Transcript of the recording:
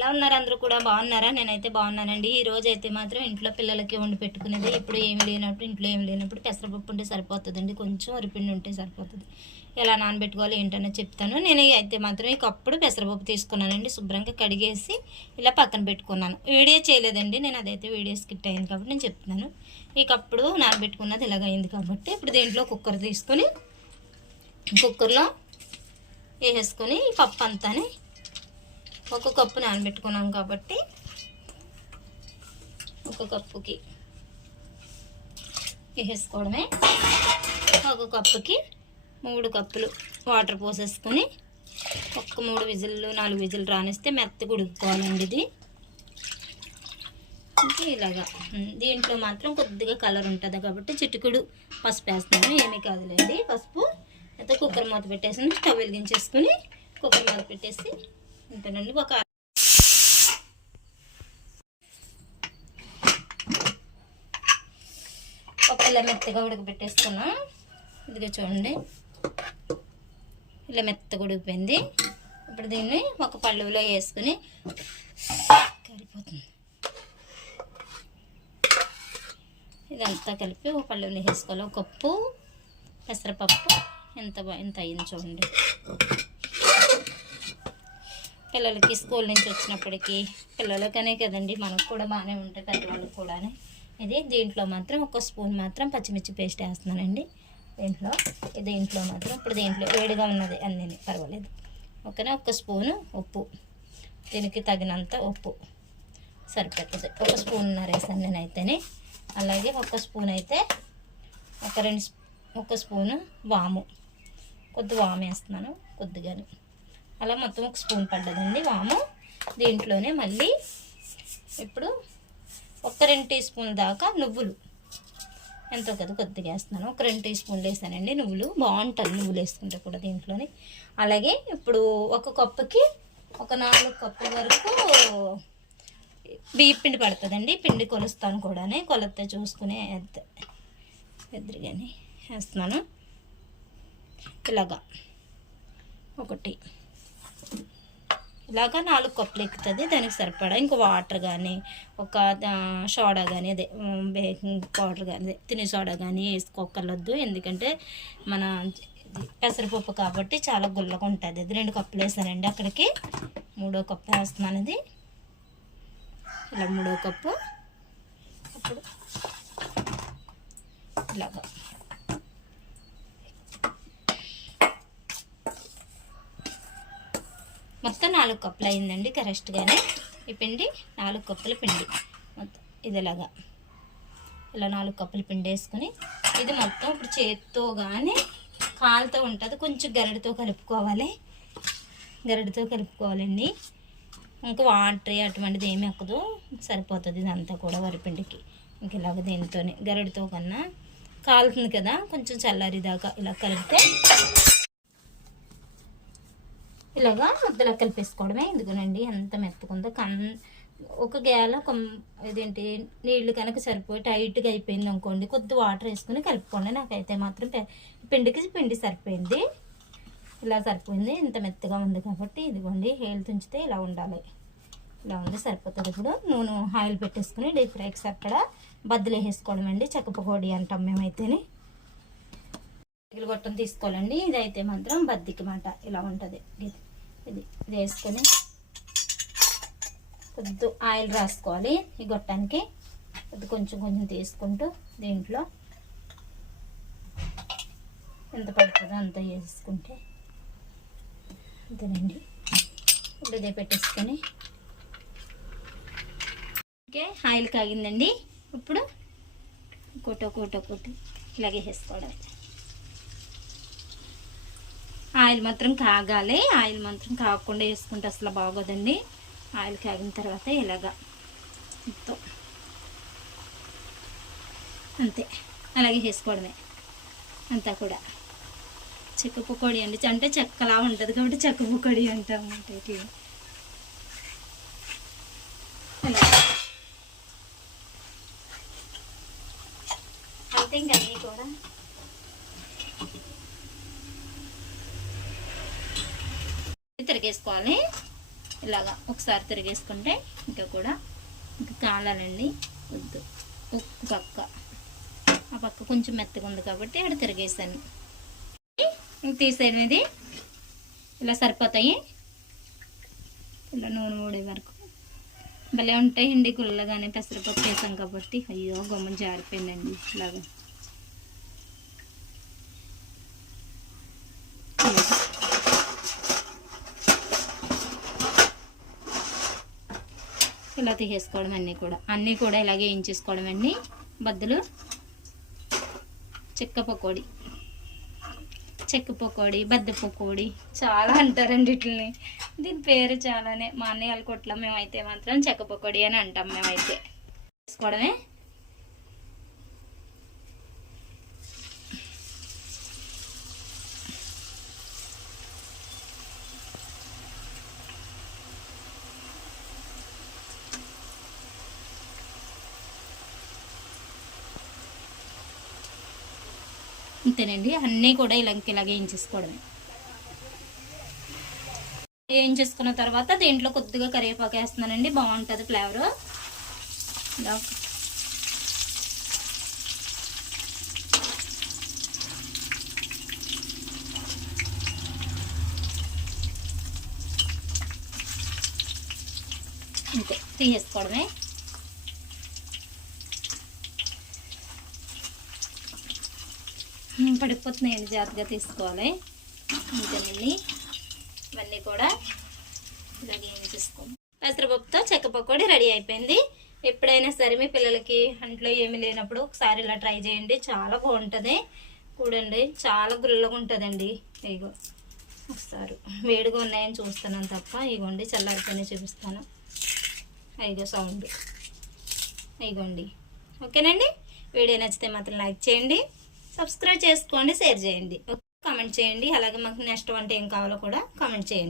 ఎలా ఉన్నారు అందరూ కూడా బాగున్నారా? నేనైతే బాగున్నానండి. ఈ రోజు అయితే మాత్రం ఇంట్లో పిల్లలకి వండి పెట్టుకునేది. ఇప్పుడు ఏమి లేనప్పుడు, ఇంట్లో ఏమి లేనప్పుడు పెసరపప్పు ఉంటే సరిపోతుందండి, కొంచెం వరిపిండి ఉంటే సరిపోతుంది. ఎలా నానబెట్టుకోవాలి ఏంటనే చెప్తాను. నేను అయితే మాత్రం ఈ కప్పుడు పెసరపప్పు తీసుకున్నానండి, శుభ్రంగా కడిగేసి ఇలా పక్కన పెట్టుకున్నాను. వీడియో చేయలేదండి నేను, అదైతే వీడియో స్కిట్ అయింది కాబట్టి నేను చెప్తున్నాను. ఈ కప్పుడు నానబెట్టుకున్నది ఇలాగ అయింది కాబట్టి ఇప్పుడు దీంట్లో కుక్కర్ తీసుకొని కుక్కర్లో వేసేసుకొని ఈ పప్పు అంతాని ఒక కప్పు నానబెట్టుకున్నాం కాబట్టి ఒక కప్పుకి వేసేసుకోవడమే. ఒక కప్పుకి 3 కప్పులు వాటర్ పోసేసుకొని ఒక్క 3 విజిల్లు 4 విజిల్ రానిస్తే మెత్తగా ఉడుకుకోవాలండి. ఇది ఇలాగా దీంట్లో మాత్రం కొద్దిగా కలర్ ఉంటుంది కాబట్టి చిటికుడు పసుపు వేస్తున్నాను, ఏమీ కాదులేండి పసుపు. అయితే కుక్కర్ మూత పెట్టేసి స్టవ్ వెలిగించేసుకుని కుక్కర్ మూత పెట్టేసి ఉంటానండి. ఒక ఇలా మెత్తగా ఉడకబెట్టేసుకున్నా. ఇదిగా చూడండి, ఇలా మెత్తగా ఉడికిపోయింది. ఇప్పుడు దీన్ని ఒక పళ్ళులో వేసుకుని కరిగిపోతుంది. ఇదంతా కలిపి ఒక పళ్ళులో వేసుకోవాలి. ఒక కప్పు పెసరపప్పు ఎంత అయింది చూడండి. పిల్లలకి స్కూల్ నుంచి వచ్చినప్పటికీ, పిల్లలకనే కదండి, మనకు కూడా బాగానే ఉంటాయి, పెద్దవాళ్ళకి కూడా. దీంట్లో మాత్రం ఒక స్పూన్ మాత్రం పచ్చిమిర్చి పేస్ట్ వేస్తున్నానండి. దీంట్లో మాత్రం ఇప్పుడు దీంట్లో వేడిగా ఉన్నది అన్నీ పర్వాలేదు. ఓకేనా. ఒక స్పూను ఉప్పు, దీనికి తగినంత ఉప్పు సరిపోతుంది. ఒక స్పూన్నర వేసాను నేనైతేనే. అలాగే ఒక స్పూన్ అయితే ఒక స్పూను వాము, వాము వేస్తున్నాను కొద్దిగానే. అలా మొత్తం ఒక స్పూన్ పడ్డదండి వాము. దీంట్లోనే మళ్ళీ ఇప్పుడు ఒక 2 టీ స్పూన్ల దాకా నువ్వులు, ఎంతో కదా కొద్దిగా వేస్తున్నాను. ఒక 2 టీ స్పూన్లు వేసానండి నువ్వులు. బాగుంటుంది నువ్వులు వేసుకుంటే కూడా దీంట్లోనే. అలాగే ఇప్పుడు ఒక కప్పుకి ఒక 4 కప్పుల వరకు బియ్య పిండి పడుతుందండి. పిండి కొలుస్తాను కూడా, కొలత చూసుకునే ఎదురుగానే వేస్తున్నాను. ఇలాగా ఇలాగా 4 కప్పులు ఎక్కుతుంది, దానికి సరిపడా. ఇంకా వాటర్ కానీ, ఒక సోడా కానీ, అదే బేకింగ్ పౌడర్ కానీ, తినే సోడా కానీ వేసుకోకర్లొద్దు, ఎందుకంటే మన పెసరపప్పు కాబట్టి చాలా గుల్లగా ఉంటుంది. అది 2 కప్పులు వేసానండి. అక్కడికి 3వ కప్పు వేస్తున్నాను. ఇది ఇలా 3వ కప్పు. అప్పుడు ఇలాగా మొత్తం 4 కప్పులు అయిందండి కరెక్ట్గానే. ఈ పిండి 4 కప్పుల పిండి మొత్తం ఇదిలాగా ఇలా 4 కప్పుల పిండి వేసుకొని ఇది మొత్తం ఇప్పుడు చేతితో కానీ కాలుతో ఉంటుంది, కొంచెం గరిటతో కలుపుకోవాలండి. ఇంకా వాటర్ అటువంటిది ఏమి ఎక్కదు, సరిపోతుంది ఇదంతా కూడా వరిపిండికి. ఇంక ఇలాగ దీంతోనే గరిటతో కన్నా కాలుతుంది కదా, కొంచెం చల్లారిదాకా ఇలా కలిపితే ఇలాగా ముద్దలా కలిపేసుకోవడమే. ఎందుకునండి ఎంత మెత్తకుందో. ఒక గేల నీళ్ళు కనుక సరిపోయి టైట్గా అయిపోయింది అనుకోండి, కొద్ది వాటర్ వేసుకుని కలుపుకోండి. నాకైతే మాత్రం పిండి సరిపోయింది, ఇలా సరిపోయింది. ఇంత మెత్తగా ఉంది కాబట్టి ఇదిగోండి, హేలు తుంచితే ఇలా ఉండాలి. ఇలా ఉంది, సరిపోతుంది. ఇప్పుడు నూనె ఆయిల్ పెట్టేసుకుని డీప్ ఫ్రైకి సరిపడా బద్దలు వేసుకోవడం అండి. చెక్కపకోడి అంటాం మేమైతేనే. గొట్టం తీసుకోవాలండి. ఇదైతే మాత్రం బద్దికి మాట ఇలా ఉంటుంది. ఇది వేసుకొని కొద్ది ఆయిల్ రాసుకోవాలి ఈ గొట్టానికి. కొంచెం తీసుకుంటూ దీంట్లో ఎంత పడుతుందో అంత వేసుకుంటే అంతేనండి. ఇప్పుడు ఇదే పెట్టేసుకొని ఓకే, ఆయిల్ కాగిందండి. ఇప్పుడు ఒకటి ఇలాగే వేసుకోవడం. ఆయిల్ మాత్రం కాగాలి, ఆయిల్ మాత్రం కాకుండా వేసుకుంటే అసలు బాగోదండి. ఆయిల్ కాగిన తర్వాత ఇలాగా మొత్తం అంతే అలాగే వేసుకోవడమే అంతా కూడా. చెక్క పకోడీ అండి, అంటే చెక్కలా ఉంటుంది కాబట్టి చెక్క పకోడీ అంటాం అంటే. అంతే ఇంకా అన్నీ కూడా తిరిగేసుకోవాలి. ఇలాగా ఒకసారి తిరిగేసుకుంటే ఇంకా కూడా ఇంకా కాలాలండి. వద్దు, ఒక పక్క ఆ పక్క కొంచెం మెత్తగా ఉంది కాబట్టి ఇక్కడ తిరిగేసాను. తీసేది ఇలా సరిపోతాయి. ఇలా నూనె ఊడే వరకు భలే ఉంటాయండి గుల్లగానే. పెసరపప్పు వేసాం కాబట్టి. అయ్యో గొమ్మని జారిపోయిందండి. ఇలాగా ఇలా తీసేసుకోవడం. అన్నీ కూడా ఇలాగే వేయించేసుకోవడం అండి. బద్దలు చెక్క పకోడీ, బద్ద పకోడీ చాలా అంటారండి వీటిని. దీని పేరు చాలానే. మా అన్నయ్య వాళ్ళ కొట్లో మేమైతే మాత్రం చెక్క పకోడీ అని అంటాం. మేమైతే వేసుకోవడమే. అంతేనండి. అన్నీ కూడా ఇలాగే వేయించేసుకోవడమే. వేయించేసుకున్న తర్వాత దీంట్లో కొద్దిగా కరివేపాకు వేస్తున్నానండి. బాగుంటుంది ఫ్లేవర్. ఇలా అంతే తీసేసుకోవడమే. పడిపోతున్నాయండి, జాగ్రత్తగా తీసుకోవాలి. అంతేనండి. ఇవన్నీ కూడా ఇలాగే ఏం చేసుకోండి. పెసరపప్పుతో చెక్క పకోడీ రెడీ అయిపోయింది. ఎప్పుడైనా సరే మీ పిల్లలకి అంట్లో ఏమీ లేనప్పుడు ఒకసారి ఇలా ట్రై చేయండి. చాలా బాగుంటుంది. చూడండి చాలా గుల్లగా ఉంటుందండి. ఇగో వస్తారు వేడిగా ఉన్నాయని చూస్తున్నాను తప్ప. ఇగోండి చల్లారితోనే చూపిస్తాను. ఇగో సౌండ్. ఇగోండి. ఓకేనండి. వీడియో నచ్చితే మాత్రం లైక్ చేయండి, సబ్స్క్రైబ్ చేసుకోండి, షేర్ చేయండి, కామెంట్ చేయండి. అలాగే మాకు నెక్స్ట్ వంట ఏం కావాలో కూడా కామెంట్ చేయండి.